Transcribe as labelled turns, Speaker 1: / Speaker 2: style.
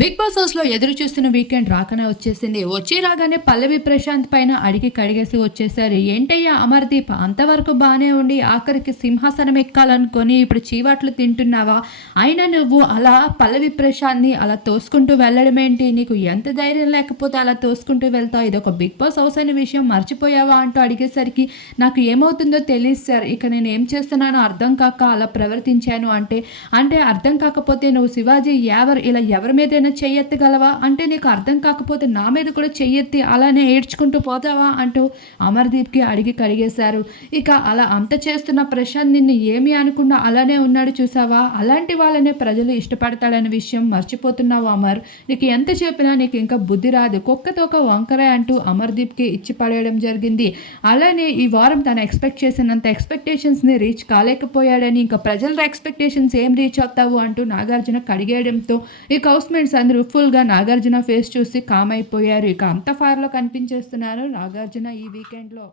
Speaker 1: Big boss హౌస్లో ఎదురు చూస్తున్న వీకెండ్ రాకనే వచ్చేసింది. వచ్చి రాగానే పల్లవి ప్రశాంత్ పైన అడిగి కడిగేసి వచ్చేసారు. ఏంటయ్యా అమర్దీప్ అంతవరకు బాగానే ఉండి ఆఖరికి సింహాసనం ఎక్కాలనుకొని ఇప్పుడు చీవాట్లు తింటున్నావా? అయినా నువ్వు అలా పల్లవి ప్రశాంత్ని అలా తోసుకుంటూ వెళ్ళడం ఏంటి? నీకు ఎంత ధైర్యం లేకపోతే అలా తోసుకుంటూ వెళ్తావు? ఇది ఒక బిగ్ బాస్ హౌస్ అనే విషయం మర్చిపోయావా? అంటూ అడిగేసరికి నాకు ఏమవుతుందో తెలియదు సార్. ఇక నేను ఏం చేస్తున్నానో అర్థం కాక అలా ప్రవర్తించాను. అంటే అంటే అర్థం కాకపోతే నువ్వు శివాజీ ఎవరు? ఇలా ఎవరి మీదైనా చెయ్యెత్తగలవా అంటే నీకు అర్థం కాకపోతే నా మీద కూడా చెయ్యెత్తి అలానే ఏడ్చుకుంటూ పోతావా? అంటూ అమర్దీప్కి అడిగి కడిగేశారు. ఇక అలా అంత చేస్తున్న ప్రశాంత్ నిన్ను ఏమి అనుకున్నా అలానే ఉన్నాడు చూసావా? అలాంటి వాళ్ళనే ప్రజలు ఇష్టపడతాడనే విషయం మర్చిపోతున్నావు అమర్. నీకు ఎంత చెప్పినా నీకు ఇంకా బుద్ధి రాదు. కుక్కతో ఒక వంకర అంటూ అమర్దీప్కి ఇచ్చి పడేయడం జరిగింది. అలానే ఈ వారం తను ఎక్స్పెక్ట్ చేసినంత ఎక్స్పెక్టేషన్స్ని రీచ్ కాలేకపోయాడని ఇంకా ప్రజల ఎక్స్పెక్టేషన్స్ ఏం రీచ్ అవుతావు? అంటూ నాగార్జున కడిగేయడంతో ఈ కౌస్మెంట్ హౌస్మేట్స్ అందరూ ఫుల్గా నాగార్జున ఫేస్ చూసి కామ్ అయిపోయారు ఇక అంత ఫార్లో కనిపించేస్తున్నారు నాగార్జున ఈ వీకెండ్లో.